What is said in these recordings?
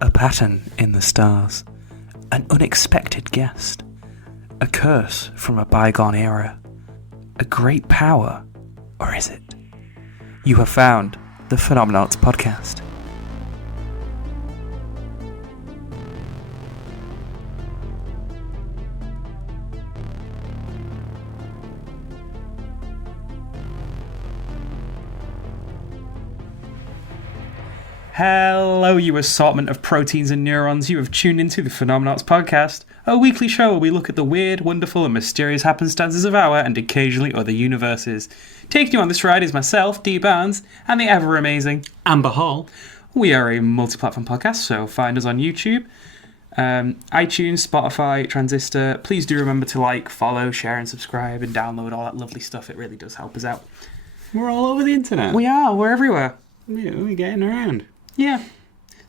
A pattern in the stars, an unexpected guest, a curse from a bygone era, a great power, or is it? You have found the Phenomenauts Podcast. Hello, you assortment of proteins and neurons. You have tuned into the Phenomenauts Podcast, a weekly show where we look at the weird, wonderful, and mysterious happenstances of our and occasionally other universes. Taking you on this ride is myself, Dee Barnes, and the ever-amazing Amber Hall. We are a multi-platform podcast, so find us on YouTube, iTunes, Spotify, Transistor. Please do remember to like, follow, share, and subscribe, and download all that lovely stuff. It really does help us out. We're all over the internet. We are. We're everywhere. Yeah, we're getting around. Yeah.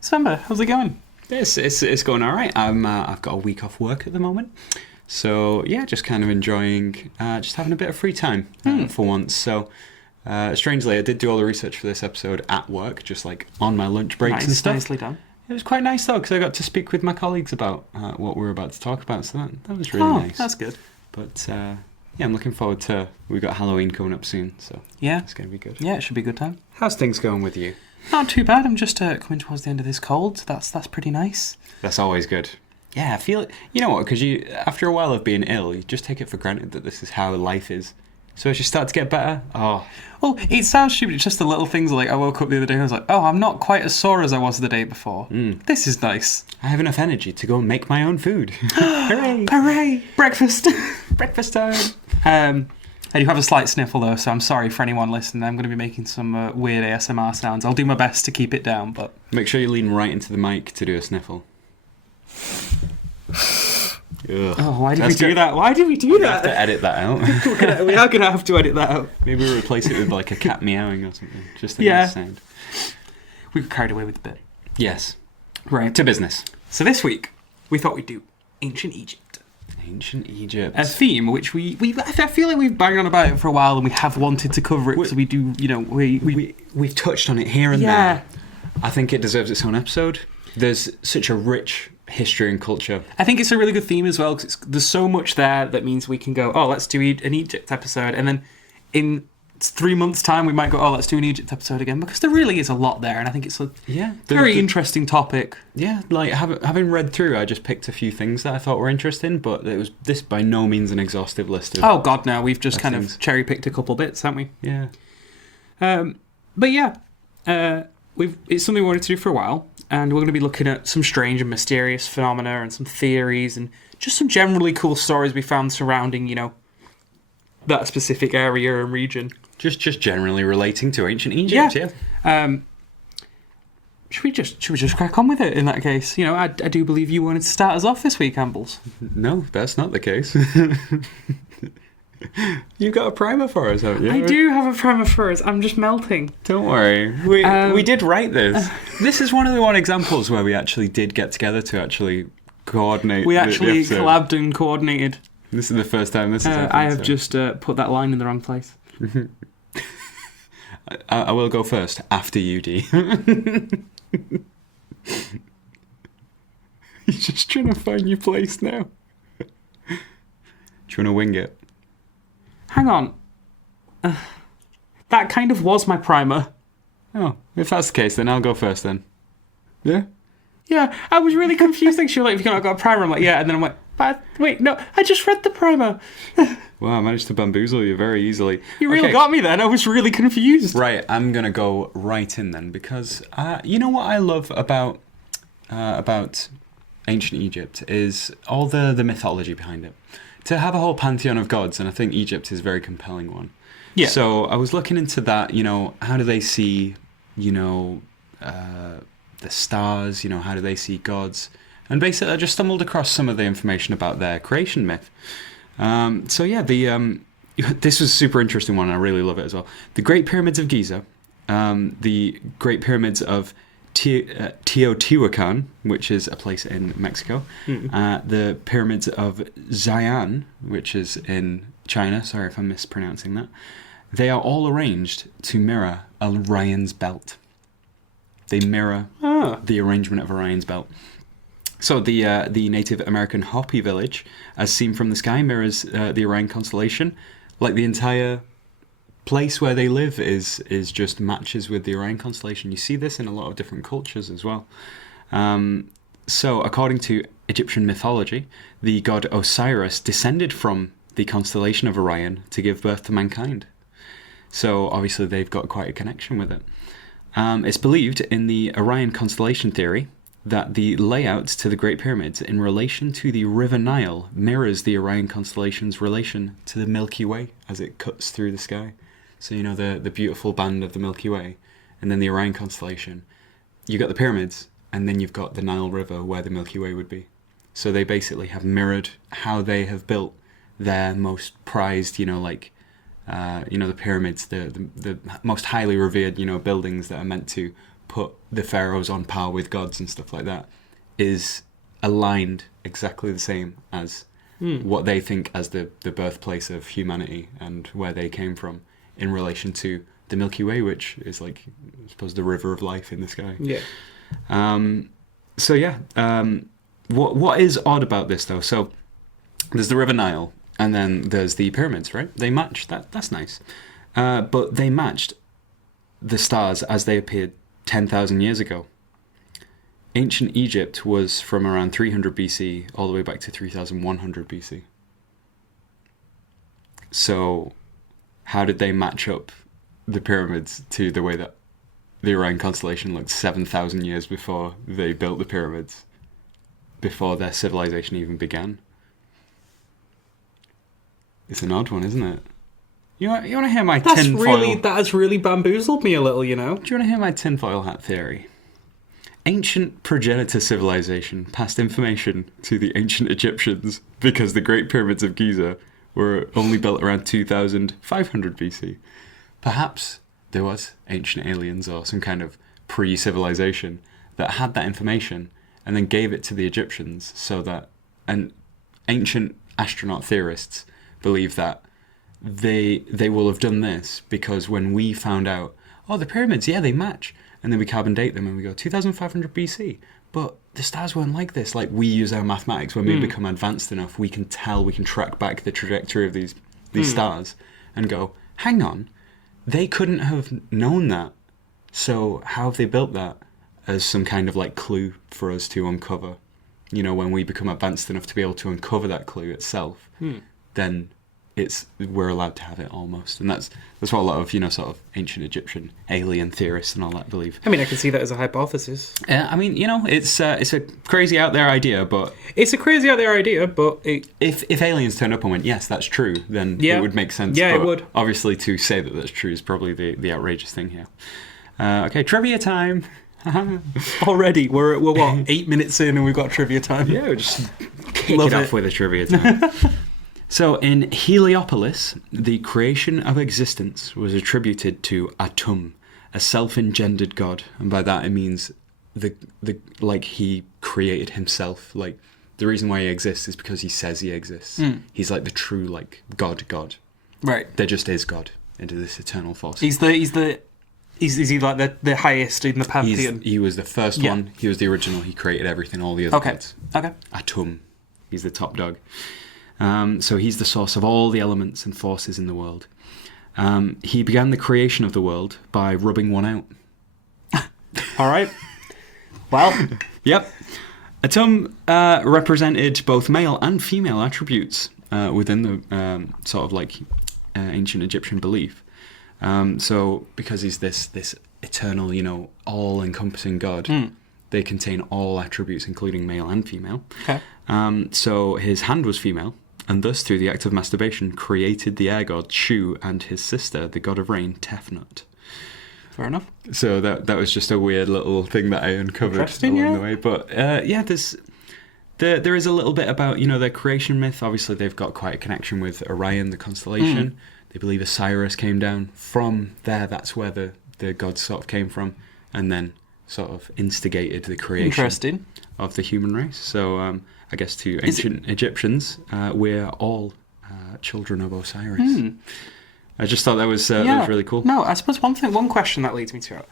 So Amber, how's it going? It's going all right. I've got a week off work at the moment, so yeah, just kind of enjoying, just having a bit of free time for once. So strangely, I did do all the research for this episode at work, just like on my lunch breaks and stuff. Nicely done. It was quite nice though, because I got to speak with my colleagues about what we were about to talk about. So that was really nice. That's good. But yeah, I'm looking forward to. We've got Halloween coming up soon, so yeah, it's going to be good. Yeah, it should be a good time. How's things going with you? Not too bad. I'm just coming towards the end of this cold. That's pretty nice. That's always good. Yeah, I feel it. You know what? Because after a while of being ill, you just take it for granted that this is how life is. So as you start to get better, well, it sounds stupid. It's just the little things. Like I woke up the other day and I was like, oh, I'm not quite as sore as I was the day before. This is nice. I have enough energy to go and make my own food. Hooray! Hooray! Breakfast. Breakfast time. I do have a slight sniffle though, so I'm sorry for anyone listening. I'm going to be making some weird ASMR sounds. I'll do my best to keep it down, but make sure you lean right into the mic to do a sniffle. Ugh. Oh, why did we do that? Why did we do that? We have to edit that out. We are going to have to edit that out. Maybe we'll replace it with like a cat meowing or something. Just a nice sound. We got carried away with the bit. Yes. Right. To business. So this week, we thought we'd do Ancient Egypt. Ancient Egypt. A theme which I feel like we've banged on about it for a while and we have wanted to cover it because we do, we've touched on it here and there. I think it deserves its own episode. There's such a rich history and culture. I think it's a really good theme as well because there's so much there that means we can go, let's do an Egypt episode, and then in 3 months' time we might go, let's do an Egypt episode again, because there really is a lot there, and I think it's a very interesting topic. Yeah, like having read through, I just picked a few things that I thought were interesting, but it was this by no means an exhaustive list of. Oh God, no, we've just kind of cherry picked a couple bits, haven't we? Yeah. But yeah, it's something we wanted to do for a while, and we're going to be looking at some strange and mysterious phenomena and some theories and just some generally cool stories we found surrounding, that specific area and region. Just generally relating to ancient Egypt, yeah. Should we just crack on with it in that case? I do believe you wanted to start us off this week, Ambles. No, that's not the case. You've got a primer for us, haven't you? I do have a primer for us. I'm just melting. Don't worry. We did write this. This is one of the examples where we actually did get together to actually coordinate. We actually collabed and coordinated. This is the first time this has happened. I have just put that line in the wrong place. I will go first, after you, Dee. You're just trying to find your place now. Do you want to wing it? Hang on. That kind of was my primer. Oh, if that's the case, then I'll go first then. Yeah? Yeah, I was really confused. She was like, if you've got a primer, I'm like, yeah. And then I'm like, but wait, no, I just read the primer. Wow, I managed to bamboozle you very easily. You really got me then. I was really confused. Right, I'm going to go right in then, because you know what I love about ancient Egypt is all the mythology behind it. To have a whole pantheon of gods, and I think Egypt is a very compelling one. Yeah. So I was looking into that, how do they see, the stars, how do they see gods? And basically I just stumbled across some of the information about their creation myth. So yeah, this was a super interesting one, and I really love it as well. The Great Pyramids of Giza, the Great Pyramids of Teotihuacan, which is a place in Mexico, the Pyramids of Xi'an, which is in China, sorry if I'm mispronouncing that, they are all arranged to mirror Orion's belt. They mirror the arrangement of Orion's belt. So the Native American Hopi village, as seen from the sky, mirrors the Orion constellation. Like the entire place where they live is just matches with the Orion constellation. You see this in a lot of different cultures as well. So according to Egyptian mythology, the god Osiris descended from the constellation of Orion to give birth to mankind. So obviously they've got quite a connection with it. It's believed in the Orion constellation theory that the layouts to the Great Pyramids in relation to the River Nile mirrors the Orion constellation's relation to the Milky Way as it cuts through the sky. So you know the beautiful band of the Milky Way, and then the Orion constellation. You got the pyramids, and then you've got the Nile River where the Milky Way would be. So they basically have mirrored how they have built their most prized, the pyramids, the most highly revered, buildings that are meant to put the pharaohs on par with gods and stuff like that, is aligned exactly the same as what they think as the birthplace of humanity and where they came from in relation to the Milky Way, which is like, I suppose, the river of life in the sky. Yeah. What is odd about this though? So there's the River Nile, and then there's the pyramids, right? They match. That's nice. But they matched the stars as they appeared 10,000 years ago. Ancient Egypt was from around 300 BC all the way back to 3100 BC. So how did they match up the pyramids to the way that the Orion constellation looked 7,000 years before they built the pyramids, before their civilization even began? It's an odd one, isn't it? You want to hear my tinfoil? That has really bamboozled me a little, Do you want to hear my tinfoil hat theory? Ancient progenitor civilization passed information to the ancient Egyptians because the Great Pyramids of Giza were only built around 2500 BC. Perhaps there was ancient aliens or some kind of pre-civilization that had that information and then gave it to the Egyptians, so that, and ancient astronaut theorists believe that they will have done this because when we found out, the pyramids, they match, and then we carbon date them and we go 2500 BC, but the stars weren't like this. Like, we use our mathematics when we become advanced enough, we can track back the trajectory of these stars and go, hang on, they couldn't have known that, so how have they built that? As some kind of like clue for us to uncover. When we become advanced enough to be able to uncover that clue itself, then we're allowed to have it almost. And that's what a lot of, sort of ancient Egyptian alien theorists and all that believe. I mean, I can see that as a hypothesis. It's a crazy out there idea, but... It's a crazy out there idea, but... If aliens turned up and went, yes, that's true, then it would make sense. Yeah, but it would. Obviously, to say that that's true is probably the outrageous thing here. Okay, trivia time. Already, we're what, 8 minutes in and we've got trivia time? Yeah, we'll just kick it off with a trivia time. So in Heliopolis, the creation of existence was attributed to Atum, a self-engendered god, and by that it means the he created himself. Like, the reason why he exists is because he says he exists. He's like the true god. Right. There just is God into this eternal force. Is he like the highest in the pantheon? He was the first one. He was the original. He created everything. All the other gods. Okay. Atum. He's the top dog. So he's the source of all the elements and forces in the world. He began the creation of the world by rubbing one out. All right. Well. Yep. Atum represented both male and female attributes within the sort of like ancient Egyptian belief. So because he's this eternal, all-encompassing god, they contain all attributes, including male and female. Okay. So his hand was female, and thus, through the act of masturbation, created the air god Shu and his sister, the god of rain, Tefnut. Fair enough. So that was just a weird little thing that I uncovered along the way. But there is a little bit about their creation myth. Obviously, they've got quite a connection with Orion, the constellation. They believe Osiris came down from there. That's where the gods sort of came from, and then sort of instigated the creation of the human race. So I guess to ancient Egyptians, we're all children of Osiris. I just thought that was really cool. No, I suppose one question that leads me to it.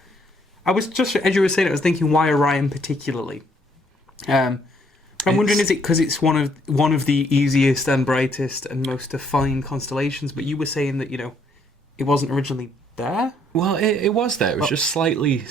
I was just, as you were saying, I was thinking, why Orion particularly? I'm wondering, is it because it's one of the easiest and brightest and most defined constellations? But you were saying that, it wasn't originally there? Well, it was there. It was just slightly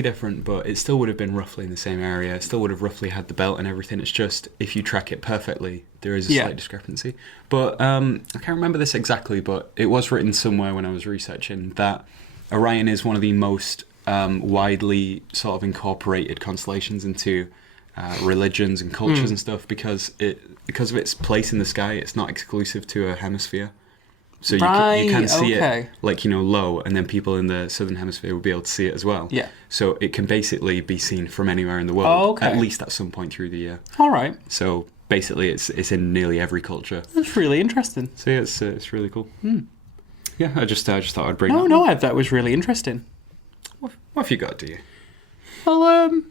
different, but it still would have been roughly in the same area. It still would have roughly had the belt and everything. It's just, if you track it perfectly, there is a slight discrepancy. But I can't remember this exactly, but it was written somewhere when I was researching that Orion is one of the most widely sort of incorporated constellations into religions and cultures and stuff because of its place in the sky. It's not exclusive to a hemisphere. So you can see it low, and then people in the southern hemisphere will be able to see it as well. Yeah. So it can basically be seen from anywhere in the world, at least at some point through the year. All right. So basically, it's in nearly every culture. That's really interesting. So yeah, it's really cool. Yeah, I just thought I'd bring. That was really interesting. What have you got, do you? Well,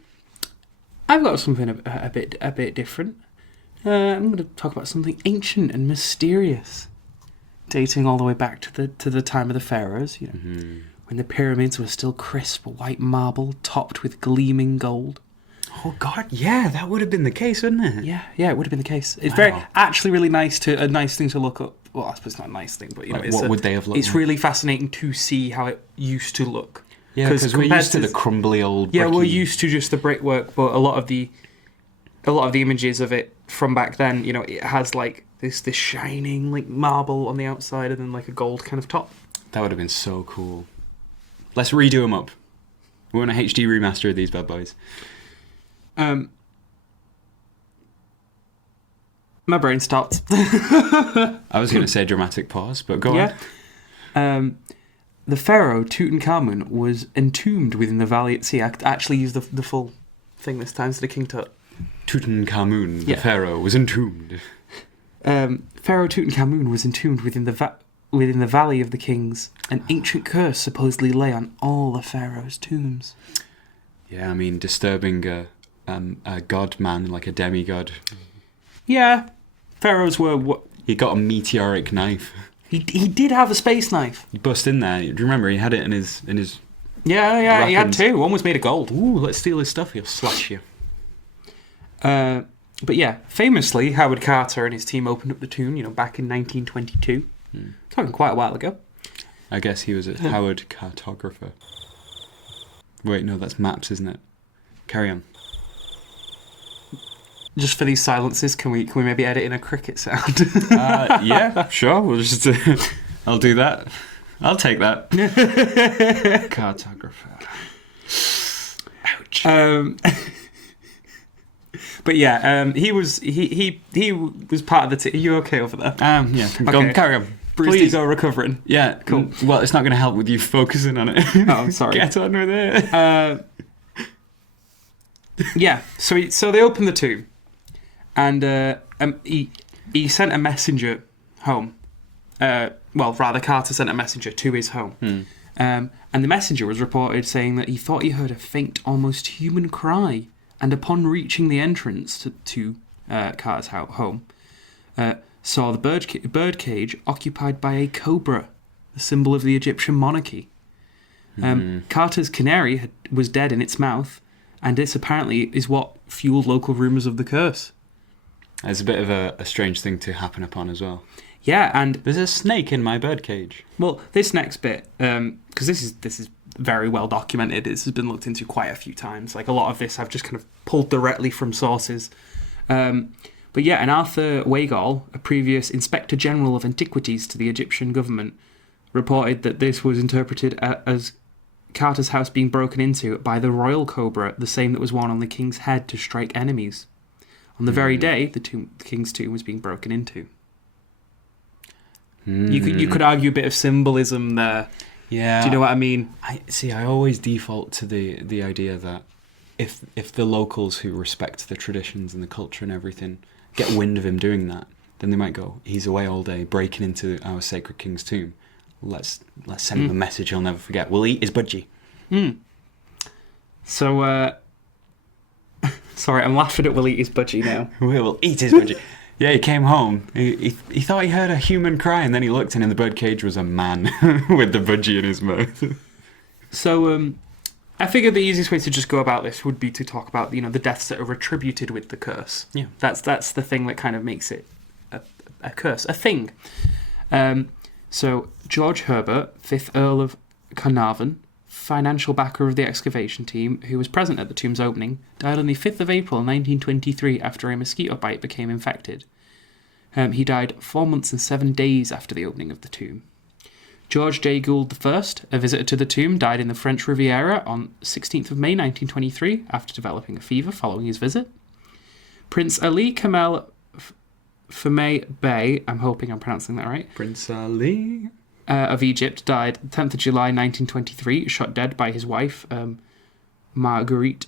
I've got something a bit different. I'm going to talk about something ancient and mysterious, dating all the way back to the time of the pharaohs. When the pyramids were still crisp white marble topped with gleaming gold. Oh God, yeah, that would have been the case, wouldn't it? Yeah, it would have been the case. It's actually really nice a nice thing to look up. Well, I suppose it's not a nice thing, but what would they have looked? It's like? really fascinating to see how it used to look. Yeah, because we're used to the crumbly old. Yeah, we're used to just the brickwork, but a lot of the images of it from back then, it has like this shining like marble on the outside and then like a gold kind of top. That would have been so cool. Let's redo them up. We want a HD remaster of these bad boys. My brain stopped. I was going to say dramatic pause, but go on. The pharaoh Tutankhamun was entombed within the valley. See, I actually used the full thing this time instead of King Tut. Tutankhamun, the pharaoh, was entombed. Pharaoh Tutankhamun was entombed within the Valley of the Kings. An ancient curse supposedly lay on all the pharaoh's tombs. Yeah, I mean, disturbing a god man, like a demigod. Yeah, pharaohs were... He got a meteoric knife. He did have a space knife. He bust in there. Do you remember? He had it in his Yeah, weapons. He had two. One was made of gold. Ooh, let's steal his stuff. He'll slash you. But yeah, famously, Howard Carter and his team opened up the tomb, back in 1922. Talking quite a while ago. I guess he was a Howard cartographer. Wait, no, that's maps, isn't it? Carry on. Just for these silences, can we maybe edit in a cricket sound? Yeah, sure. We'll just. I'll do that. I'll take that. Cartographer. Ouch. But yeah, he was part of the team. Are you okay over there? Yeah. Go on, carry on. Bruce ego recovering. Yeah, cool. Well, it's not going to help with you focusing on it. Oh, I'm sorry. Get on with it. Yeah. So they opened the tomb, and he sent a messenger home. Carter sent a messenger to his home. And the messenger was reported saying that he thought he heard a faint, almost human cry. And upon reaching the entrance to Carter's home, saw the bird cage occupied by a cobra, the symbol of the Egyptian monarchy. Carter's canary was dead in its mouth, and this apparently is what fueled local rumours of the curse. It's a bit of a strange thing to happen upon as well. Yeah, and there's a snake in my bird cage. Well, this next bit, because this is very well documented. This has been looked into quite a few times. Like a lot of this, I've just kind of pulled directly from sources. But yeah, and Arthur Weigall, a previous Inspector General of Antiquities to the Egyptian government, reported that this was interpreted as Carter's house being broken into by the royal cobra, the same that was worn on the king's head to strike enemies. On the very day, the king's tomb was being broken into. You could argue a bit of symbolism there. Yeah. Do you know what I mean? I always default to the idea that if the locals who respect the traditions and the culture and everything get wind of him doing that, then they might go, he's away all day breaking into our sacred king's tomb. Let's send him a message he'll never forget. We'll eat his budgie. So, sorry, I'm laughing at we'll eat his budgie now. We'll eat his budgie. Yeah, he came home. He thought he heard a human cry, and then he looked, and in the birdcage was a man with the budgie in his mouth. So, I figured the easiest way to just go about this would be to talk about, the deaths that are attributed with the curse. Yeah. That's the thing that kind of makes it a curse, a thing. So George Herbert, 5th Earl of Carnarvon, financial backer of the excavation team, who was present at the tomb's opening, died on the 5th of April 1923 after a mosquito bite became infected. He died 4 months and 7 days after the opening of the tomb. George J. Gould I, a visitor to the tomb, died in the French Riviera on 16th of May 1923 after developing a fever following his visit. Prince Ali Kamel Fameh Bey, I'm hoping I'm pronouncing that right. Prince Ali of Egypt died 10th of July 1923, shot dead by his wife, Marguerite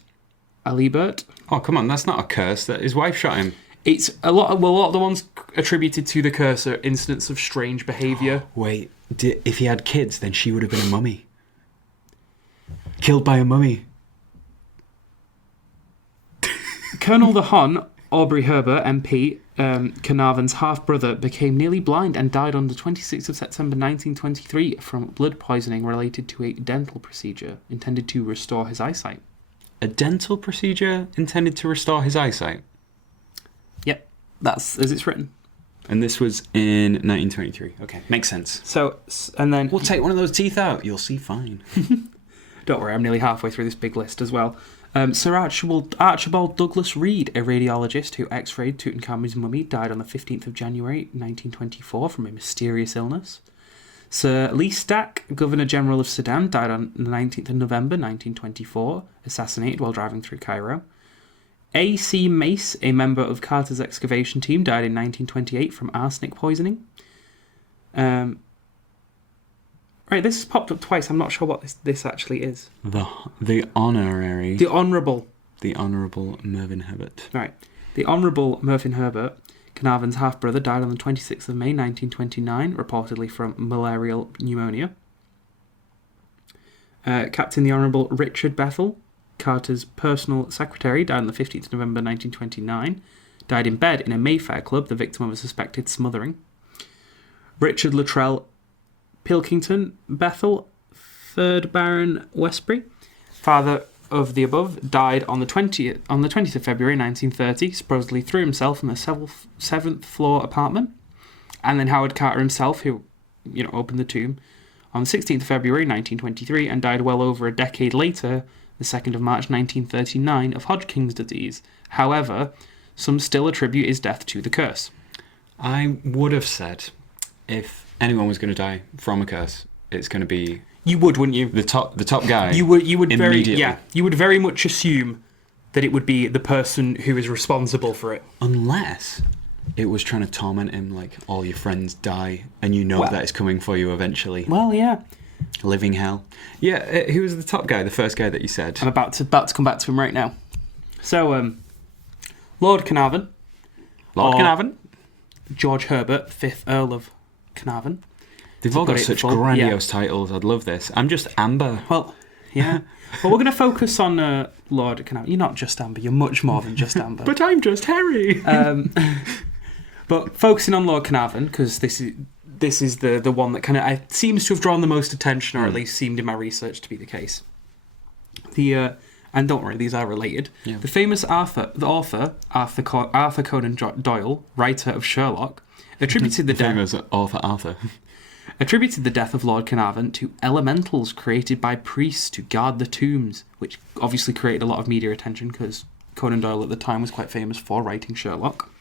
Alibert. Oh, come on, that's not a curse. That his wife shot him. It's a lot of the ones attributed to the curse are incidents of strange behaviour. Wait, if he had kids, then she would have been a mummy. Killed by a mummy. Colonel the Hon, Aubrey Herbert, MP, Carnarvon's half-brother, became nearly blind and died on the 26th of September 1923 from blood poisoning related to a dental procedure intended to restore his eyesight. A dental procedure intended to restore his eyesight? Yep, that's as it's written. And this was in 1923. Okay, makes sense. So, and then... We'll take one of those teeth out. You'll see fine. Don't worry, I'm nearly halfway through this big list as well. Sir Archibald Douglas Reed, a radiologist who x-rayed Tutankhamun's mummy, died on the 15th of January 1924 from a mysterious illness. Sir Lee Stack, Governor-General of Sudan, died on the 19th of November 1924, assassinated while driving through Cairo. A.C. Mace, a member of Carter's excavation team, died in 1928 from arsenic poisoning. Right, this has popped up twice. I'm not sure what this actually is. The honorary... The Honourable. The Honourable Mervyn Herbert. Right. The Honourable Mervyn Herbert, Carnarvon's half-brother, died on the 26th of May 1929, reportedly from malarial pneumonia. Captain the Honourable Richard Bethel, Carter's personal secretary, died on the 15th of November 1929. Died in bed in a Mayfair club, the victim of a suspected smothering. Richard Luttrell Pilkington Bethel, 3rd Baron Westbury, father of the above, died on the 20th of February 1930, supposedly threw himself from a 7th floor apartment. And then Howard Carter himself, who opened the tomb, on the 16th of February 1923 and died well over a decade later, the 2nd of March 1939, of Hodgkin's disease. However, some still attribute his death to the curse. I would have said, if anyone was going to die from a curse, it's going to be... You would, wouldn't you? The top guy. You would immediately. You would very much assume that it would be the person who is responsible for it. Unless it was trying to torment him, like all your friends die, and that it's coming for you eventually. Well, yeah. Living hell. Yeah, who was the top guy, the first guy that you said? I'm about to come back to him right now. So, Lord Carnarvon. Lord Carnarvon? George Herbert, 5th Earl of Carnarvon. They've all got such grandiose titles. I'd love this. I'm just Amber. Well, yeah. Well, we're going to focus on Lord Carnarvon. You're not just Amber. You're much more than just Amber. But I'm just Harry. But focusing on Lord Carnarvon, because this is the one that kind of seems to have drawn the most attention, or at least seemed in my research to be the case. And don't worry, these are related. Yeah. The famous author Arthur Conan Doyle, writer of Sherlock, attributed the death of Lord Carnarvon to elementals created by priests to guard the tombs, which obviously created a lot of media attention because Conan Doyle at the time was quite famous for writing Sherlock.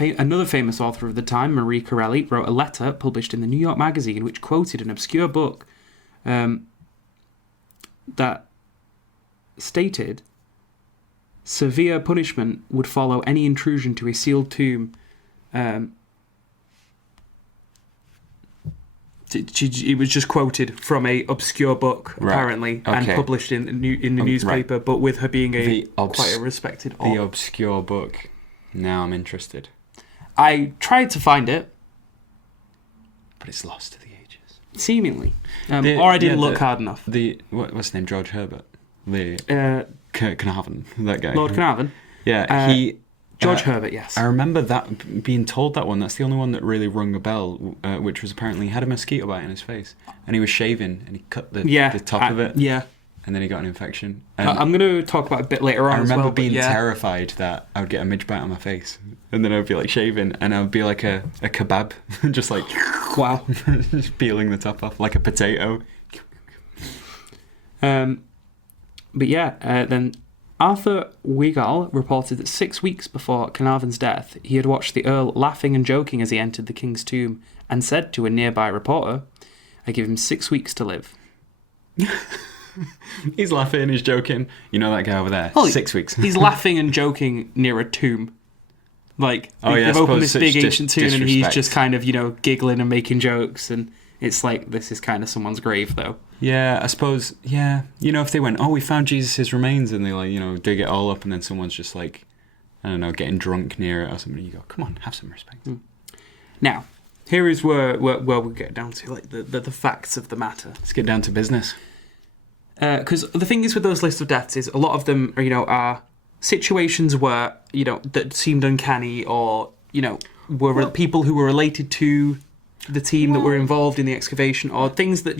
Another famous author of the time, Marie Corelli, wrote a letter published in the New York Magazine which quoted an obscure book that stated severe punishment would follow any intrusion to a sealed tomb. It was just quoted from a obscure book, apparently, and published in the newspaper, but with her being quite a respected author. The obscure book. Now I'm interested. I tried to find it, but it's lost to the ages. Seemingly. Or I didn't look hard enough. What's his name? George Herbert? Carnarvon, that guy. Lord Carnarvon? Yeah, George Herbert, yes. I remember being told that one. That's the only one that really rung a bell, which was apparently he had a mosquito bite in his face. And he was shaving, and he cut the top of it. Yeah. and then he got an infection. I'm going to talk about it a bit later on. I remember as well, being terrified that I would get a midge bite on my face, and then I would be like shaving, and I would be like a kebab, just like wow, just peeling the top off like a potato. But yeah, then Arthur Weigall reported that 6 weeks before Carnarvon's death, he had watched the Earl laughing and joking as he entered the king's tomb, and said to a nearby reporter, "I give him 6 weeks to live." He's laughing, he's joking. You know that guy over there? 6 weeks. He's laughing and joking near a tomb. Like, they've opened this big ancient tomb and he's just kind of, giggling and making jokes. And it's like, this is kind of someone's grave, though. Yeah, I suppose, yeah. If they went, we found Jesus' remains, and they, dig it all up, and then someone's just like, I don't know, getting drunk near it or something, you go, come on, have some respect. Now, here is where we get down to, like, the facts of the matter. Let's get down to business. Because the thing is with those lists of deaths is a lot of them are situations where, that seemed uncanny or, were people who were related to the team that were involved in the excavation or things that,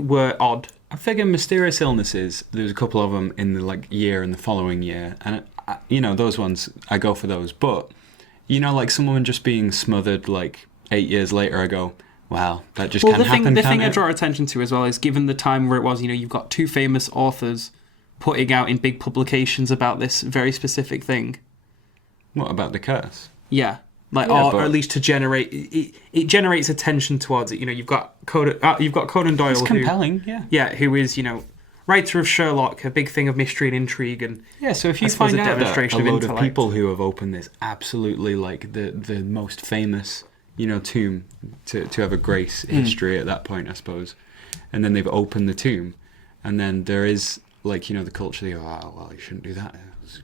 were odd. I figure mysterious illnesses, there's a couple of them in the year and the following year. And, those ones, I go for those. But, like someone just being smothered 8 years later, I go, wow, that just can't happen. The thing I draw attention to as well is given the time where it was, you've got two famous authors putting out in big publications about this very specific thing. What, about the curse? Yeah. Or at least to generate... It generates attention towards it. You've got Conan Doyle. It's compelling, yeah. Yeah, who is, writer of Sherlock, a big thing of mystery and intrigue. And yeah, so if you find out that a load of people who have opened this absolutely, the most famous... tomb to have a grace history at that point, I suppose. And then they've opened the tomb, and then there is the culture. They go, well, you shouldn't do that. It's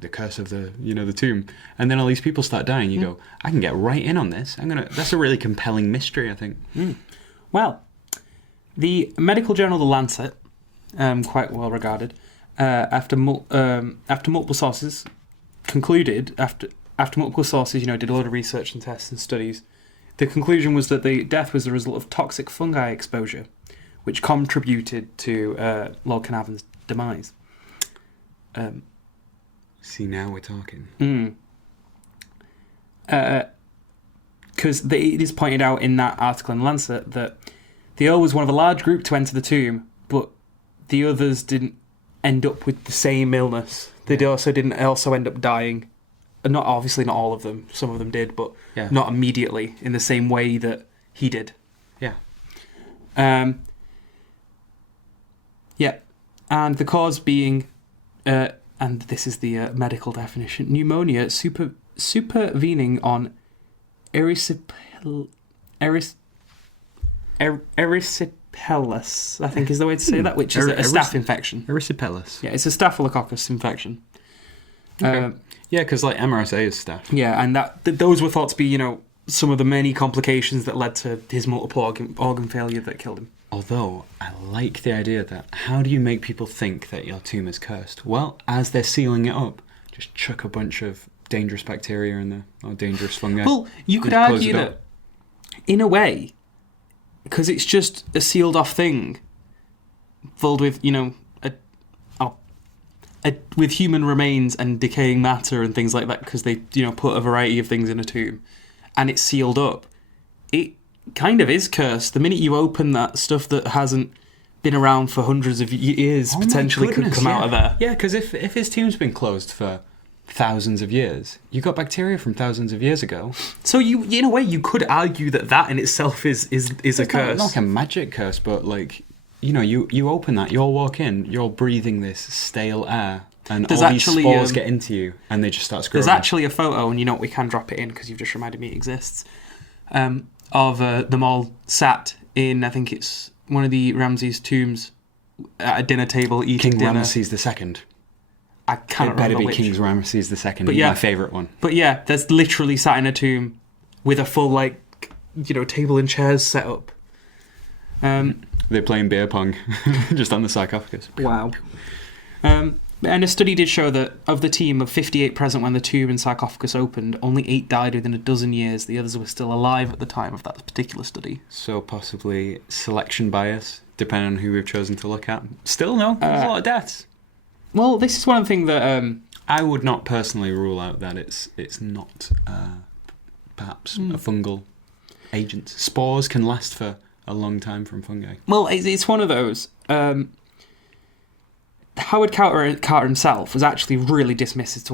the curse of the the tomb. And then all these people start dying. You go, I can get right in on this. That's a really compelling mystery, I think. Well, the medical journal The Lancet, quite well regarded, after multiple sources concluded After multiple sources, did a lot of research and tests and studies, the conclusion was that the death was the result of toxic fungi exposure, which contributed to Lord Carnarvon's demise. See, now we're talking. Because it is pointed out in that article in Lancet that the Earl was one of a large group to enter the tomb, but the others didn't end up with the same illness. They didn't also end up dying. Not all of them. Some of them did, but not immediately in the same way that he did. Yeah. Yeah. And the cause being, and this is the medical definition, pneumonia supervening on erysipelas, I think is the way to say that, which is a staph infection. Erysipelas. Yeah, it's a staphylococcus infection. Okay. Yeah, because MRSA is staph. Yeah, and those were thought to be, some of the many complications that led to his multiple organ failure that killed him. Although, I like the idea that, how do you make people think that your tomb is cursed? Well, as they're sealing it up, just chuck a bunch of dangerous bacteria in there, or dangerous fungi. Well, you could argue that, in a way, because it's just a sealed off thing, filled with, with human remains and decaying matter and things like that, because they, put a variety of things in a tomb, and it's sealed up. It kind of is cursed. The minute you open that stuff that hasn't been around for hundreds of years, potentially could come out of there. Yeah, because if his tomb's been closed for thousands of years, you got bacteria from thousands of years ago. So you, in a way, you could argue that in itself is a curse. Not like a magic curse, but you open that, you'll walk in, you're breathing this stale air, and all these spores get into you, and they just start screwing. There's actually a photo, and we can drop it in because you've just reminded me it exists, of them all sat in, I think it's one of the Ramses tombs, at a dinner table eating dinner. King Ramses II. I can't remember which. It better be King Ramses II, my favourite one. But yeah, there's literally sat in a tomb with a full, table and chairs set up. They're playing beer pong just on the sarcophagus. Wow. And a study did show that of the team of 58 present when the tomb and sarcophagus opened, only 8 died within a dozen years. The others were still alive at the time of that particular study. So possibly selection bias. depending on who we've chosen to look at. Still, no, there's a lot of deaths. Well, this is one thing that I would not personally rule out that it's not perhaps a fungal agent. Spores can last for a long time from fungi. Well, it's one of those. Howard Carter himself was actually really dismissive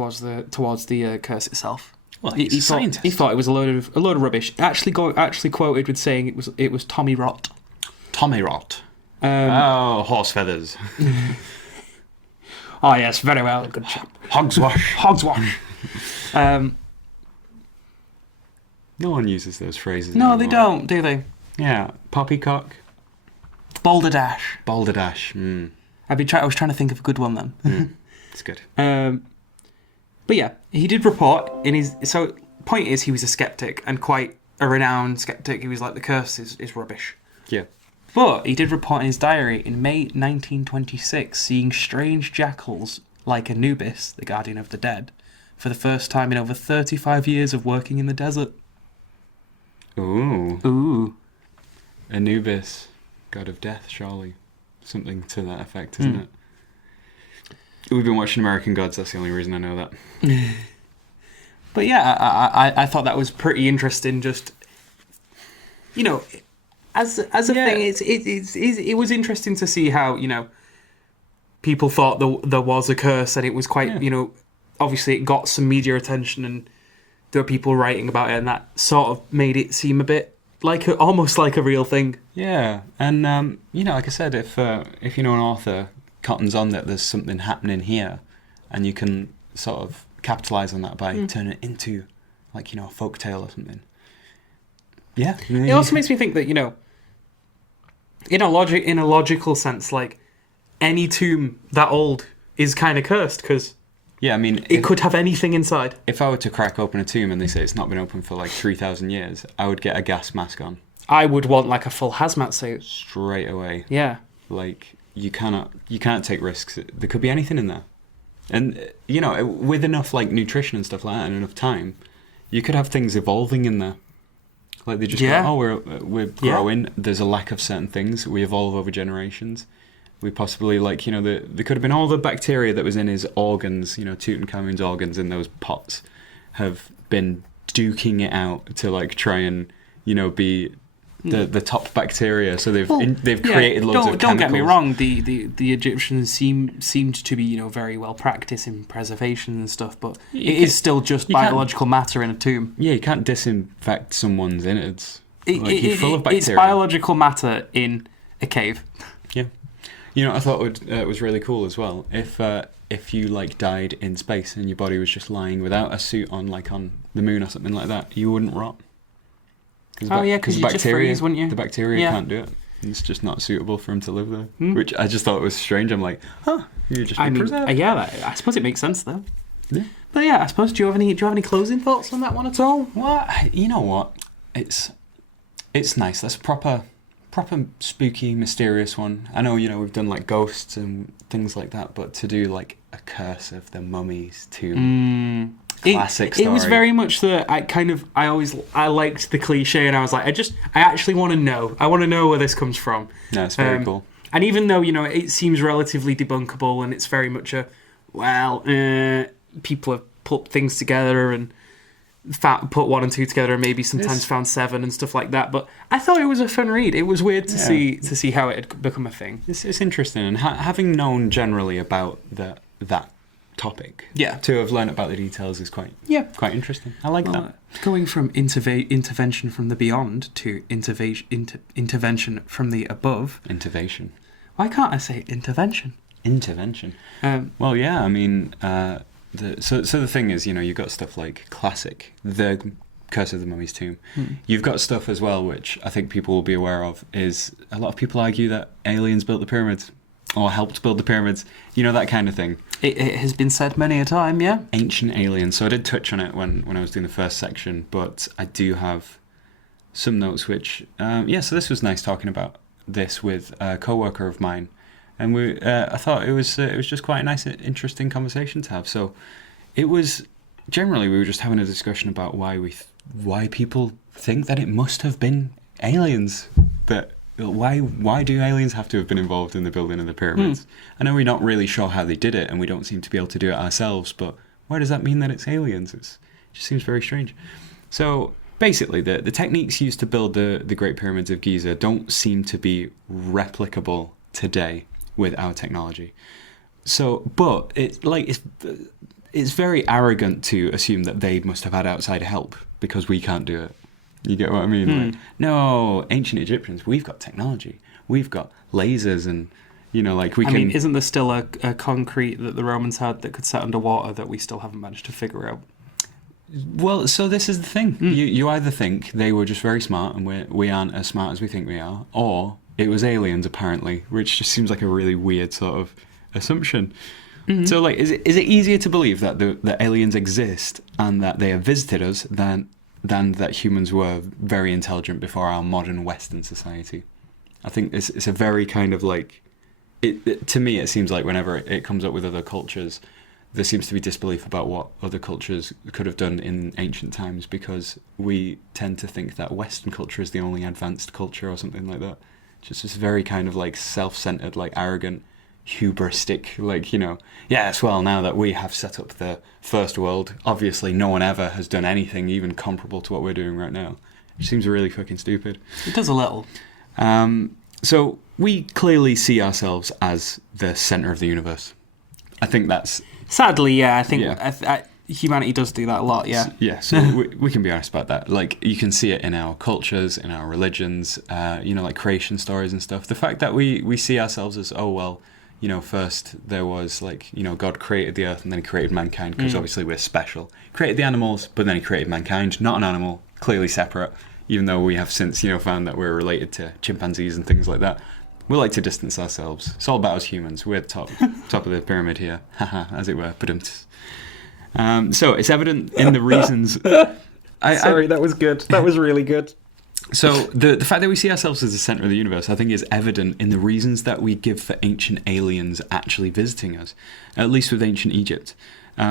towards the curse itself. Well, he's a scientist. He thought it was a load of rubbish. Actually quoted with saying it was Tommy rot. Tommy rot. Horse feathers. Oh yes, very well, good chap. Hogswash. Hogswash. No one uses those phrases No, anymore. they don't, do they? Yeah, poppycock. Balderdash. Balderdash. I was trying to think of a good one then. It's good. But yeah, he did report in his. So point is, he was a skeptic and quite a renowned skeptic. He was like, the curse is rubbish. Yeah. But he did report in his diary in May 1926 seeing strange jackals like Anubis, the guardian of the dead, for the first time in over 35 years of working in the desert. Ooh. Anubis, god of death, surely. Something to that effect, isn't it? We've been watching American Gods, that's the only reason I know that. But yeah, I thought that was pretty interesting, just, you know, as a thing, it was interesting to see how, you know, people thought there was a curse and it was quite, you know, obviously it got some media attention and there were people writing about it and that sort of made it seem a bit like almost like a real thing. Yeah, and, you know, like I said, if you know an author cottons on that there's something happening here and you can sort of capitalise on that by turning it into, like, you know, a folk tale or something. Yeah. It also makes me think that, you know, in a logical sense, like, any tomb that old is kind of cursed because yeah, I mean, it could have anything inside. If I were to crack open a tomb and they say it's not been open for like 3,000 years, I would get a gas mask on. I would want like a full hazmat suit. Straight away. Yeah. Like, you can't take risks. There could be anything in there. And, you know, with enough like nutrition and stuff like that and enough time, you could have things evolving in there. Like they just go, we're growing, there's a lack of certain things, we evolve over generations. We possibly, like, you know, there could have been all the bacteria that was in his organs, you know, Tutankhamun's organs in those pots have been duking it out to, like, try and, you know, be the top bacteria. So they've created loads of chemicals. Don't get me wrong, the Egyptians seemed to be, you know, very well practiced in preservation and stuff, but it is still just biological matter in a tomb. Yeah, you can't disinfect someone's innards. You're full of bacteria. It's biological matter in a cave. Yeah. You know, I thought it was really cool as well. If you like died in space and your body was just lying without a suit on, like on the moon or something like that, you wouldn't rot. Because you just freeze, wouldn't you? The bacteria can't do it. It's just not suitable for them to live there. Which I just thought was strange. I'm like, you just preserved. I suppose it makes sense though. Yeah. But yeah, I suppose. Do you have any closing thoughts on that one at all? Well, you know what? It's nice. That's a proper spooky, mysterious one. I know, you know, we've done like ghosts and things like that, but to do like a Curse of the Mummy's tomb, classic story. It was very much I liked the cliche, and I was like, I actually want to know. I want to know where this comes from. No, it's very cool. And even though, you know, it seems relatively debunkable, and it's very much people have put things together and put 1 and 2 together and maybe sometimes found 7 and stuff like that, but I thought it was a fun read. It was weird to see how it had become a thing. It's interesting, and having known generally about that topic, to have learned about the details is quite interesting. I like that. Going from intervention from the beyond to intervention from the above. Intervention. Why can't I say intervention? Intervention. Well, yeah, I mean, so the thing is, you know, you've got stuff like classic, the Curse of the Mummy's Tomb. You've got stuff as well, which I think people will be aware of, is a lot of people argue that aliens built the pyramids or helped build the pyramids. You know, that kind of thing. It has been said many a time, yeah. Ancient aliens. So I did touch on it when I was doing the first section, but I do have some notes which, so this was nice talking about this with a co-worker of mine. And I thought it was just quite a nice, interesting conversation to have. So it was, generally, we were just having a discussion about why people think that it must have been aliens that why do aliens have to have been involved in the building of the pyramids? I know we're not really sure how they did it, and we don't seem to be able to do it ourselves, but why does that mean that it's aliens? It just seems very strange. So basically, the techniques used to build the Great Pyramids of Giza don't seem to be replicable today with our technology. So, but it's very arrogant to assume that they must have had outside help because we can't do it. You get what I mean? Like, no, ancient Egyptians, we've got technology. We've got lasers and, like we can... I mean, isn't there still a concrete that the Romans had that could set underwater that we still haven't managed to figure out? Well, so this is the thing. You either think they were just very smart and we aren't as smart as we think we are, or it was aliens, apparently, which just seems like a really weird sort of assumption. Mm-hmm. So, like, is it easier to believe that the aliens exist and that they have visited us than that humans were very intelligent before our modern Western society? I think it's a very kind of like... to me, it seems like whenever it comes up with other cultures, there seems to be disbelief about what other cultures could have done in ancient times because we tend to think that Western culture is the only advanced culture or something like that. Just this very kind of like self-centered, like arrogant, hubristic, like, yes, well, now that we have set up the first world, obviously no one ever has done anything even comparable to what we're doing right now. It seems really fucking stupid. It does a little. So we clearly see ourselves as the center of the universe. I think that's... Sadly, yeah, I think humanity does do that a lot, yeah. Yeah, so we can be honest about that. Like, you can see it in our cultures, in our religions, like creation stories and stuff. The fact that we see ourselves as, first there was, like, God created the earth and then he created mankind because obviously we're special. Created the animals, but then he created mankind, not an animal, clearly separate, even though we have since, found that we're related to chimpanzees and things like that. We like to distance ourselves. It's all about us humans. We're the top of the pyramid here, as it were. So it's evident in the reasons... Sorry, that was good. That was really good. So the fact that we see ourselves as the center of the universe, I think, is evident in the reasons that we give for ancient aliens actually visiting us, at least with ancient Egypt.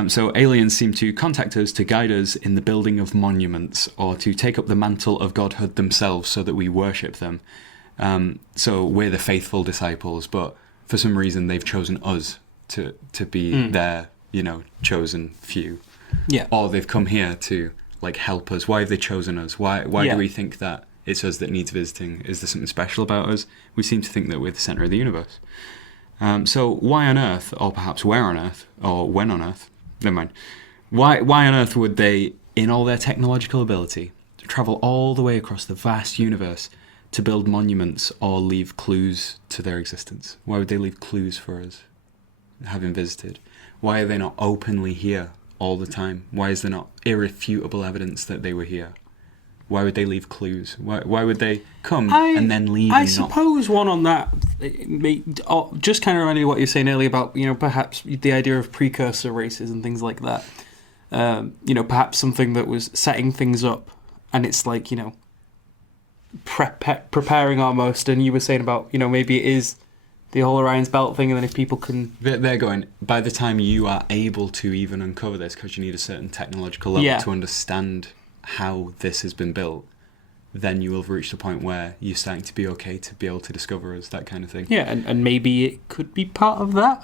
So aliens seem to contact us to guide us in the building of monuments or to take up the mantle of godhood themselves so that we worship them. So we're the faithful disciples, but for some reason they've chosen us to be their, chosen few. Yeah. Or they've come here to, like, help us. Why have they chosen us? Why do we think that it's us that needs visiting? Is there something special about us? We seem to think that we're the center of the universe. So why on earth, or perhaps where on earth, or when on earth, never mind, why on earth would they, in all their technological ability, travel all the way across the vast universe to build monuments or leave clues to their existence? Why would they leave clues for us, having visited? Why are they not openly here all the time? Why is there not irrefutable evidence that they were here? Why would they leave clues? Why would they come and then leave? I suppose one on that, just kind of reminded me of what you were saying earlier about, perhaps the idea of precursor races and things like that. Perhaps something that was setting things up, and it's like, preparing almost. And you were saying about, maybe it is the whole Orion's belt thing, and then if people can... They're going, by the time you are able to even uncover this, because you need a certain technological level to understand how this has been built, then you will have reached a point where you're starting to be okay to be able to discover us, that kind of thing. Yeah, and maybe it could be part of that.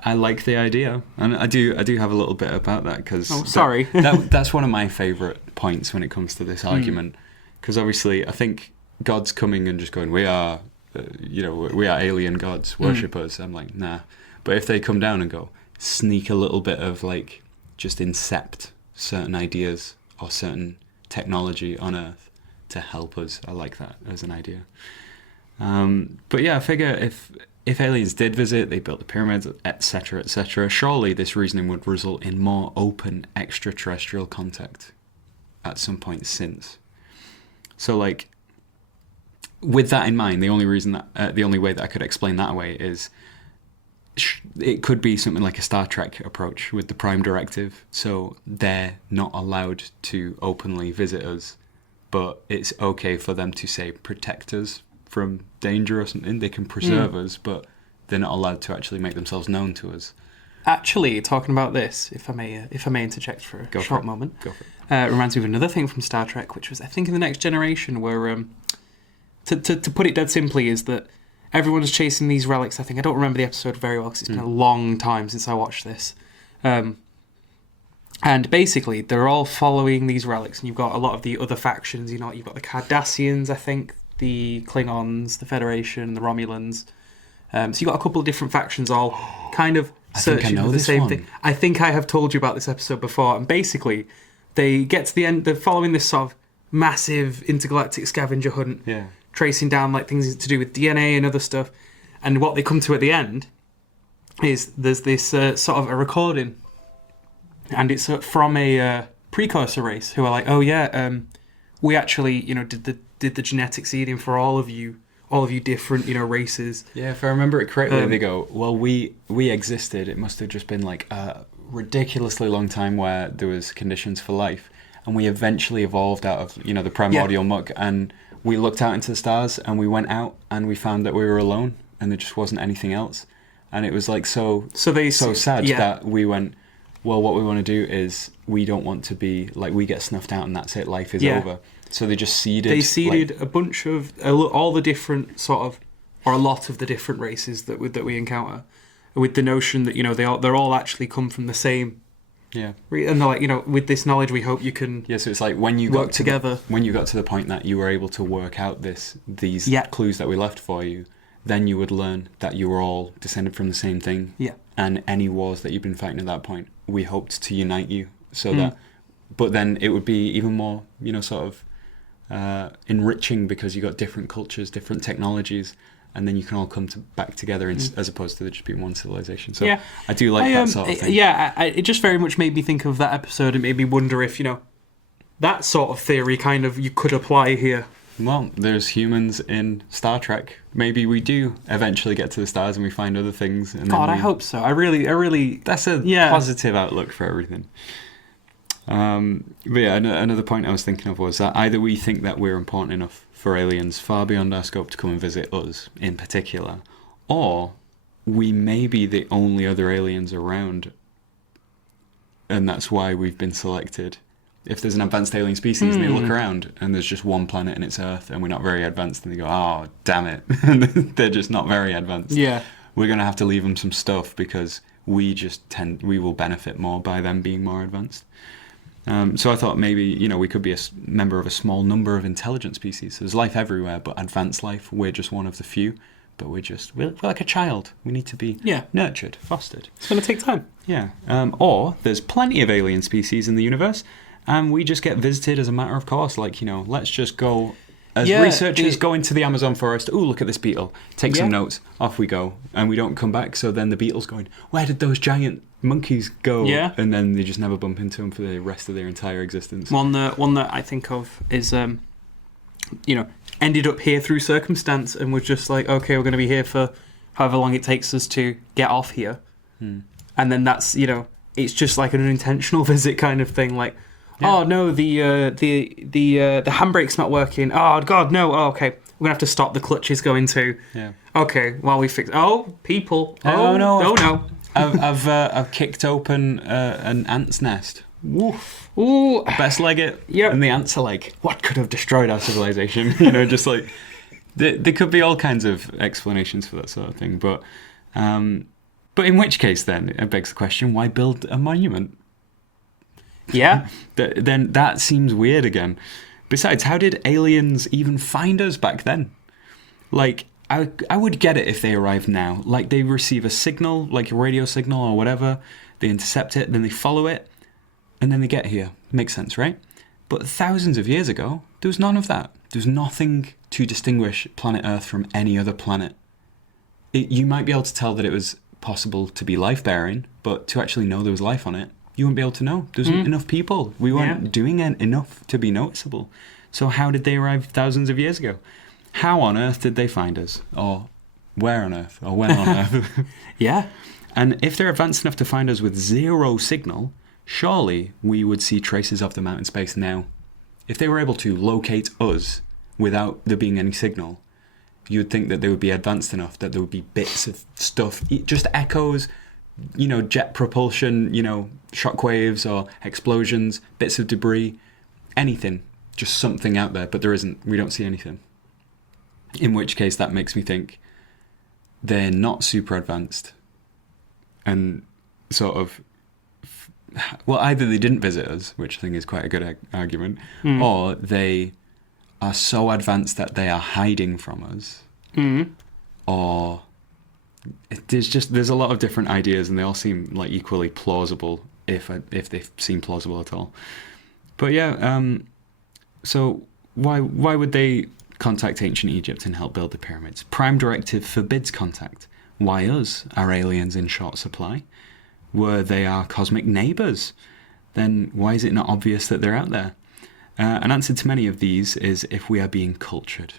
I like the idea, and I do have a little bit about that, because... Oh, sorry. that's one of my favourite points when it comes to this argument, because obviously I think God's coming and just going, we are alien gods, worship us. I'm like, nah. But if they come down and go, sneak a little bit of, like, just incept certain ideas or certain technology on Earth to help us, I like that as an idea. But yeah, I figure if aliens did visit, they built the pyramids, etc., surely this reasoning would result in more open extraterrestrial contact at some point since. So, like, with that in mind, the only way that I could explain that away is it could be something like a Star Trek approach with the Prime Directive. So they're not allowed to openly visit us, but it's okay for them to, say, protect us from danger or something. They can preserve us, but they're not allowed to actually make themselves known to us. Actually, talking about this, if I may interject for a short moment. Go for it. It reminds me of another thing from Star Trek, which was, I think, in The Next Generation, where to put it dead simply, is that everyone's chasing these relics. I don't remember the episode very well because it's been a long time since I watched this. And basically, they're all following these relics, and you've got a lot of the other factions. You've got the Cardassians, I think, the Klingons, the Federation, the Romulans. So you've got a couple of different factions all kind of searching for the same thing. I think I have told you about this episode before, and basically, they get to the end, they're following this sort of massive intergalactic scavenger hunt, tracing down like things to do with DNA and other stuff, and what they come to at the end is there's this sort of a recording, and it's from a precursor race who are like, oh yeah, we actually did the genetic seeding for all of you different races. Yeah, if I remember it correctly, they go, well, we existed. It must have just been like a ridiculously long time where there was conditions for life, and we eventually evolved out of the primordial muck, and we looked out into the stars, and we went out and we found that we were alone, and there just wasn't anything else, and it was like so sad that we went, well, what we want to do is we don't want to be like, we get snuffed out and that's it, life is over. So they just seeded. They seeded a bunch of all the different sort of, or a lot of the different races that we encounter, with the notion that they're all actually come from the same. Yeah. And they're like, with this knowledge, we hope you can. Yeah. So it's like when you work together. When you got to the point that you were able to work out these clues that we left for you, then you would learn that you were all descended from the same thing. Yeah. And any wars that you've been fighting at that point, we hoped to unite you so that. But then it would be even more, sort of. Enriching, because you got different cultures, different technologies, and then you can all come back together as opposed to there just being one civilization. So I do like that sort of thing. Yeah, it just very much made me think of that episode. It made me wonder if that sort of theory kind of you could apply here. Well, there's humans in Star Trek. Maybe we do eventually get to the stars and we find other things. And I hope so. I really. That's a positive outlook for everything. But yeah, another point I was thinking of was that either we think that we're important enough for aliens far beyond our scope to come and visit us in particular, or we may be the only other aliens around, and that's why we've been selected. If there's an advanced alien species and they look around and there's just one planet and it's Earth and we're not very advanced, and they go, oh, damn it, they're just not very advanced. Yeah. We're going to have to leave them some stuff because we will benefit more by them being more advanced. So I thought maybe, we could be a member of a small number of intelligent species. There's life everywhere, but advanced life, we're just one of the few. But we're like a child. We need to be nurtured, fostered. It's going to take time. Yeah. Or there's plenty of alien species in the universe, and we just get visited as a matter of course. Like, let's just go, as researchers go into the Amazon forest, ooh, look at this beetle, take some notes, off we go. And we don't come back, so then the beetle's going, where did those giant monkeys go? Yeah. And then they just never bump into them for the rest of their entire existence. One that I think of is, ended up here through circumstance and was just like, okay, we're going to be here for however long it takes us to get off here. And then that's, it's just like an unintentional visit kind of thing. Like, oh no, the handbrake's not working. Oh God, no. Oh, okay, we're gonna have to stop. The clutch is going to. Yeah. Okay, while we fix. Oh, people. Oh no. Oh no. I've kicked open an ant's nest. Woof. Ooh. Best leg it. Yep. And the ants are like, what could have destroyed our civilization? Just like there could be all kinds of explanations for that sort of thing. But in which case, then it begs the question: why build a monument? Yeah. Then that seems weird again. Besides, how did aliens even find us back then? Like, I would get it if they arrived now. Like, they receive a signal, like a radio signal or whatever. They intercept it, then they follow it, and then they get here. Makes sense, right? But thousands of years ago, there was none of that. There was nothing to distinguish planet Earth from any other planet. You might be able to tell that it was possible to be life-bearing, but to actually know there was life on it, you wouldn't be able to know. There wasn't enough people. We weren't doing enough to be noticeable. So how did they arrive thousands of years ago? How on earth did they find us? Or where on earth? Or when on earth? Yeah. And if they're advanced enough to find us with zero signal, surely we would see traces of them out in space now. If they were able to locate us without there being any signal, you'd think that they would be advanced enough that there would be bits of stuff, just echoes, jet propulsion, shockwaves or explosions, bits of debris, anything, just something out there, but there isn't. We don't see anything. In which case, that makes me think they're not super advanced, and sort of, well, either they didn't visit us, which I think is quite a good argument, or they are so advanced that they are hiding from us, or there's a lot of different ideas, and they all seem like equally plausible if they seem plausible at all. But yeah, so why would they contact ancient Egypt and help build the pyramids? Prime Directive forbids contact. Why us? Are aliens in short supply? Were they our cosmic neighbours? Then why is it not obvious that they're out there? An answer to many of these is if we are being cultured.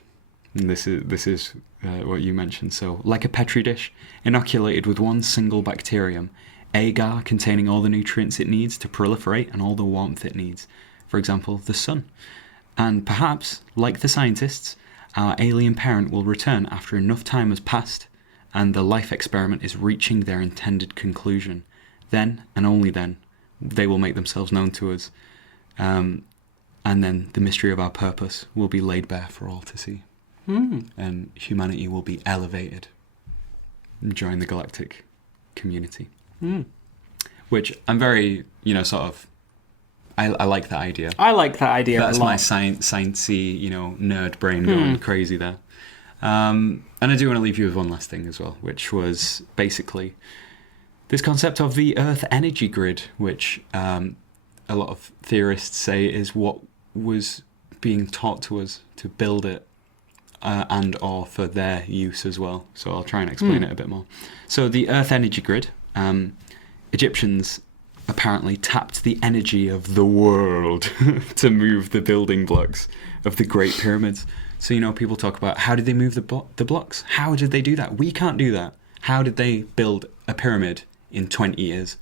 And this is what you mentioned. So, like a petri dish, inoculated with one single bacterium, agar containing all the nutrients it needs to proliferate and all the warmth it needs. For example, the sun. And perhaps, like the scientists, our alien parent will return after enough time has passed and the life experiment is reaching their intended conclusion. Then, and only then, they will make themselves known to us. And then the mystery of our purpose will be laid bare for all to see. And humanity will be elevated and join the galactic community. Which I'm very, sort of, I like that idea. I like that idea That's a lot. my sciencey, nerd brain going crazy there. And I do want to leave you with one last thing as well, which was basically this concept of the Earth energy grid, which a lot of theorists say is what was being taught to us to build it and or for their use as well. So I'll try and explain it a bit more. So the Earth energy grid, Egyptians apparently tapped the energy of the world to move the building blocks of the Great Pyramids. So, people talk about how did they move the blocks? How did they do that? We can't do that. How did they build a pyramid in 20 years?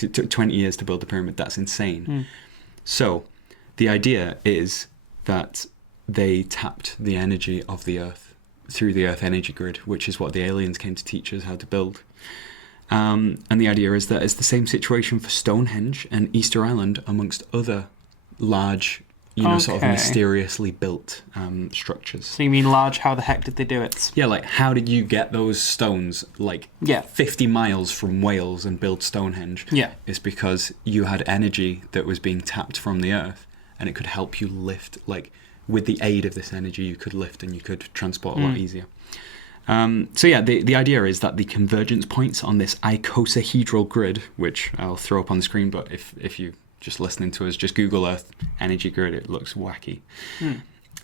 It took 20 years to build the pyramid. That's insane. So the idea is that they tapped the energy of the Earth through the Earth energy grid, which is what the aliens came to teach us how to build. And the idea is that it's the same situation for Stonehenge and Easter Island, amongst other large, sort of mysteriously built structures. So you mean large, how the heck did they do it? Yeah, like how did you get those stones 50 miles from Wales and build Stonehenge? Yeah. It's because you had energy that was being tapped from the Earth, and it could help you lift, with the aid of this energy you could lift and you could transport a lot easier. The idea is that the convergence points on this icosahedral grid, which I'll throw up on the screen, but if you just listening to us, just Google Earth energy grid, it looks wacky.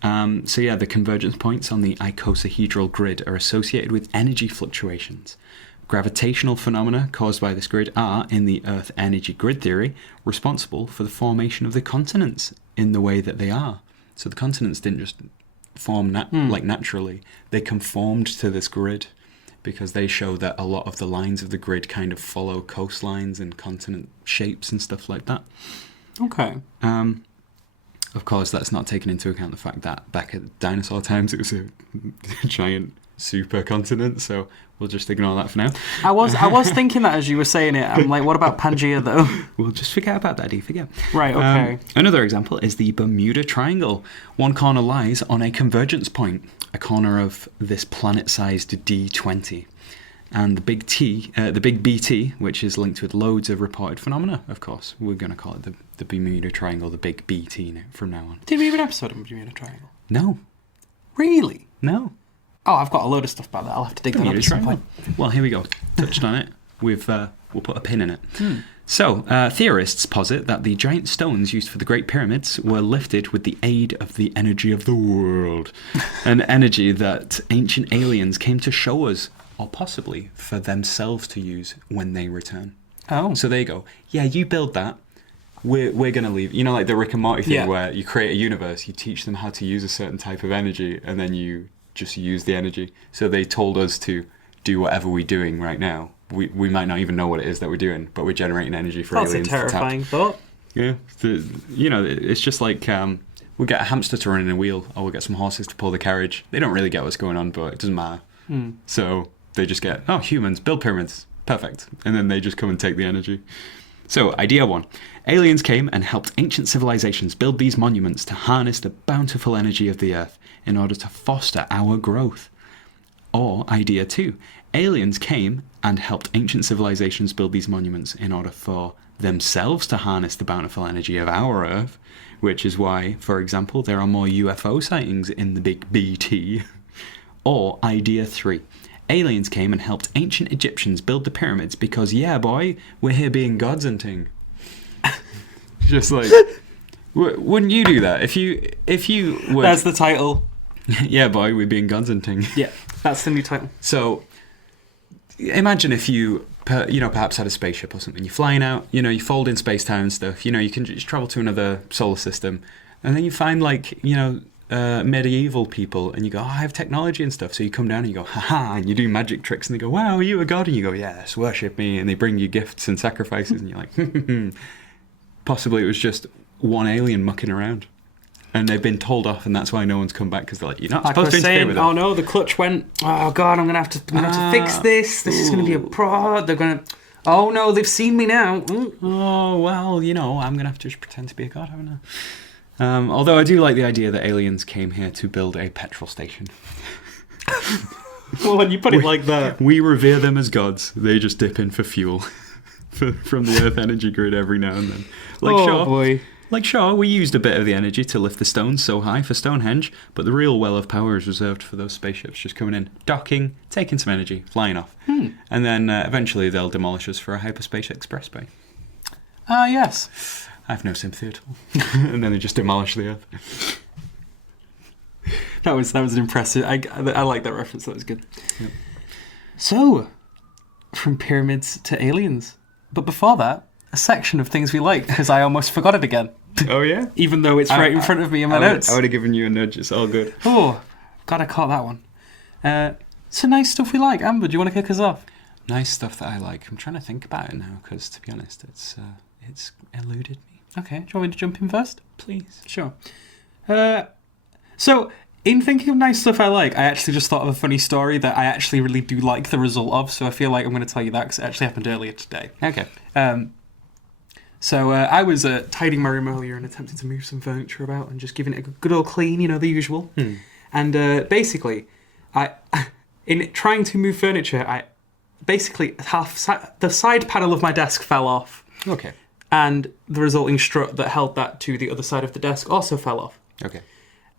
The convergence points on the icosahedral grid are associated with energy fluctuations. Gravitational phenomena caused by this grid are, in the Earth energy grid theory, responsible for the formation of the continents in the way that they are. So the continents didn't just form naturally. They conformed to this grid because they show that a lot of the lines of the grid kind of follow coastlines and continent shapes and stuff like that. Okay. Of course, that's not taking into account the fact that back at dinosaur times it was a giant supercontinent, so we'll just ignore that for now. I was thinking that as you were saying it. I'm like, what about Pangaea though? We'll just forget about that, forget. Right, okay. Another example is the Bermuda Triangle. One corner lies on a convergence point, a corner of this planet-sized D20. And the big BT, which is linked with loads of reported phenomena, of course. We're going to call it the Bermuda Triangle, the big BT from now on. Did we have an episode on Bermuda Triangle? No. Really? No. Oh, I've got a load of stuff about that. I'll have to dig that up at some point. Well, here we go. Touched on it. We'll put a pin in it. So, theorists posit that the giant stones used for the Great Pyramids were lifted with the aid of the energy of the world, an energy that ancient aliens came to show us, or possibly for themselves to use when they return. Oh. So there you go. Yeah, you build that. We're going to leave. Like the Rick and Morty thing where you create a universe, you teach them how to use a certain type of energy, and then you just use the energy. So they told us to do whatever we're doing right now. We might not even know what it is that we're doing, but we're generating energy for aliens to tap. That's a terrifying thought. Yeah. It's just like we'll get a hamster to run in a wheel, or we'll get some horses to pull the carriage. They don't really get what's going on, but it doesn't matter. So they just get, humans, build pyramids. Perfect. And then they just come and take the energy. So, idea 1. Aliens came and helped ancient civilizations build these monuments to harness the bountiful energy of the Earth in order to foster our growth. Or idea 2. Aliens came and helped ancient civilizations build these monuments in order for themselves to harness the bountiful energy of our Earth, which is why, for example, there are more UFO sightings in the big BT. Or idea 3. Aliens came and helped ancient Egyptians build the pyramids because, yeah, boy, we're here being gods and ting. Just like, wouldn't you do that if you were? That's the title. Yeah, boy, we're being gods and ting. Yeah, that's the new title. So, imagine if you, perhaps had a spaceship or something. You're flying out. You fold in space time and stuff. You can just travel to another solar system, and then you find medieval people, and you go, oh, I have technology and stuff. So you come down and you go, haha, and you do magic tricks, and they go, wow, are you a god? And you go, yes, worship me. And they bring you gifts and sacrifices, and you're like, possibly it was just one alien mucking around, and they've been told off, and that's why no one's come back, because they're like, you're not supposed to interfere with it. Oh no, the clutch went. Oh god, I'm gonna have to fix this. This is gonna be a pro. They're gonna. Oh no, they've seen me now. Oh well, I'm gonna have to just pretend to be a god, haven't I? Although I do like the idea that aliens came here to build a petrol station. Well, when you put it like that, we revere them as gods. They just dip in for fuel from the Earth energy grid every now and then. Boy. Sure, we used a bit of the energy to lift the stones so high for Stonehenge, but the real well of power is reserved for those spaceships just coming in, docking, taking some energy, flying off. And then eventually they'll demolish us for a hyperspace expressway. Ah, yes. I have no sympathy at all. And then they just demolish the Earth. That was an impressive. I like that reference. That was good. Yep. So, from pyramids to aliens, but before that, a section of things we like, because I almost forgot it again. Oh yeah, even though it's right in front of me in my notes. I would have given you a nudge. It's all good. Oh, God, I caught that one. So nice stuff we like. Amber, do you want to kick us off? Nice stuff that I like. I'm trying to think about it now, because to be honest, it's eluded me. Okay, do you want me to jump in first? Please. Sure. So, in thinking of nice stuff I like, I actually just thought of a funny story that I actually really do like the result of, so I feel like I'm going to tell you that because it actually happened earlier today. Okay. So I was tidying my room earlier and attempting to move some furniture about and just giving it a good old clean, the usual. And basically, in trying to move furniture, the side panel of my desk fell off. Okay. And the resulting strut that held that to the other side of the desk also fell off. Okay.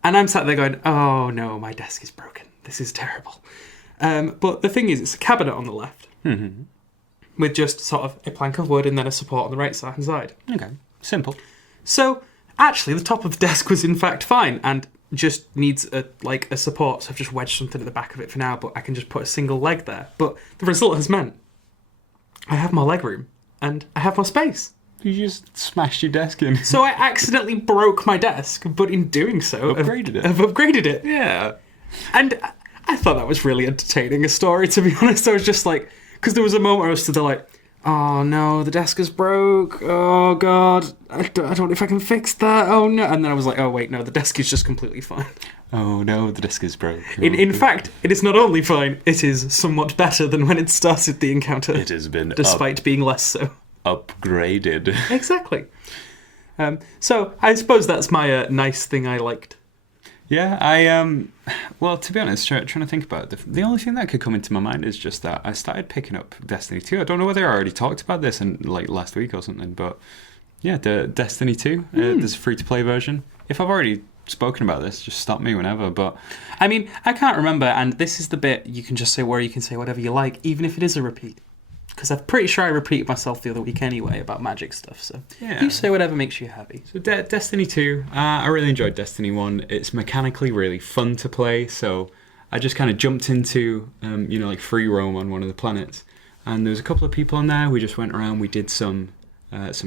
And I'm sat there going, oh no, my desk is broken. This is terrible. But the thing is, it's a cabinet on the left. Mm-hmm. With just sort of a plank of wood and then a support on the right side. Okay. Simple. So, actually, the top of the desk was in fact fine and just needs a support. So I've just wedged something at the back of it for now, but I can just put a single leg there. But the result has meant I have more leg room and I have more space. You just smashed your desk in. So I accidentally broke my desk, but in doing so, I've upgraded it. Yeah. And I thought that was really entertaining a story, to be honest. I was just like, because there was a moment where I was stood there like, oh no, the desk is broke. Oh God, I don't know if I can fix that. Oh no. And then I was like, oh wait, no, the desk is just completely fine. Oh no, the desk is broke. In fact, it is not only fine, it is somewhat better than when it started the encounter. It has been despite being less so. Upgraded. Exactly. So I suppose that's my nice thing I liked. Yeah, well, to be honest, trying to think about it, the only thing that could come into my mind is just that I started picking up Destiny 2. I don't know whether I already talked about this in last week or something, but yeah, the Destiny 2, there's a free-to-play version. If I've already spoken about this, just stop me whenever, but... I mean, I can't remember, and this is the bit you can just say where you can say whatever you like, even if it is a repeat. Because I'm pretty sure I repeated myself the other week anyway about magic stuff, so yeah. You say whatever makes you happy. So Destiny 2, I really enjoyed Destiny 1. It's mechanically really fun to play, so I just kind of jumped into, free roam on one of the planets. And there was a couple of people on there, we just went around, we did some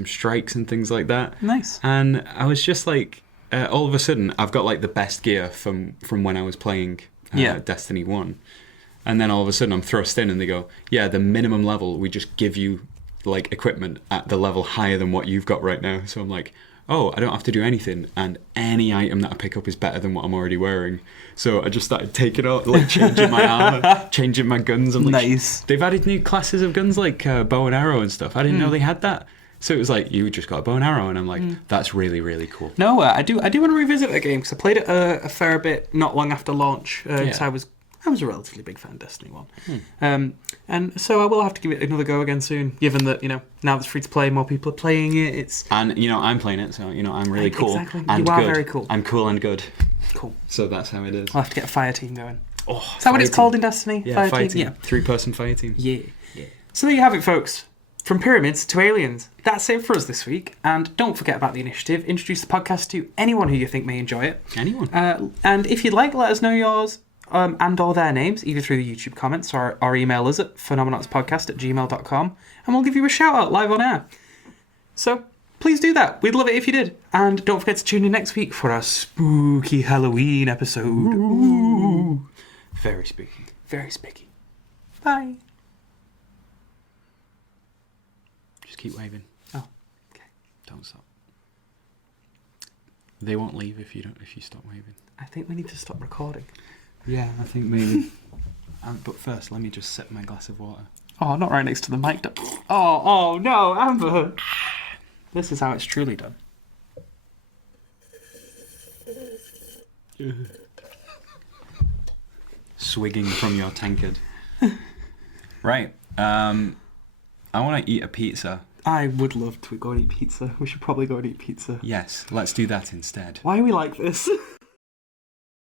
strikes and things like that. Nice. And I was just like, all of a sudden, I've got the best gear from when I was playing Destiny 1. And then all of a sudden I'm thrust in and they go, yeah, the minimum level, we just give you equipment at the level higher than what you've got right now. So I'm like, oh, I don't have to do anything. And any item that I pick up is better than what I'm already wearing. So I just started taking off, changing my armor, changing my guns. And nice. They've added new classes of guns like bow and arrow and stuff. I didn't know they had that. So it was like, you just got a bow and arrow, and I'm like, that's really, really cool. No, I do want to revisit that game because I played it a fair bit not long after launch. Because I was a relatively big fan of Destiny 1. And so I will have to give it another go again soon, given that, now that it's free to play, more people are playing it. And, I'm playing it, so, I'm really cool. Exactly. And you are good. very cool. I'm cool and good. Cool. So that's how it is. I'll have to get a fire team going. Oh, is that what it's called in Destiny? Yeah, fire team. Yeah. 3-person fire team. Yeah. So there you have it, folks. From pyramids to aliens. That's it for us this week. And don't forget about the initiative. Introduce the podcast to anyone who you think may enjoy it. Anyone. And if you'd like, let us know yours and or their names, either through the YouTube comments or email us at phenomenautspodcast@gmail.com, and we'll give you a shout out live on air. So please do that. We'd love it if you did. And don't forget to tune in next week for our spooky Halloween episode. Ooh. Very spooky. Very spooky. Bye. Just keep waving. Oh, okay. Don't stop. They won't leave if you stop waving. I think we need to stop recording. Yeah, I think maybe. But first, let me just sip my glass of water. Oh, not right next to the mic. Oh no, Amber. This is how it's truly done. Swigging from your tankard. Right. I want to eat a pizza. I would love to go and eat pizza. We should probably go and eat pizza. Yes, let's do that instead. Why are we like this?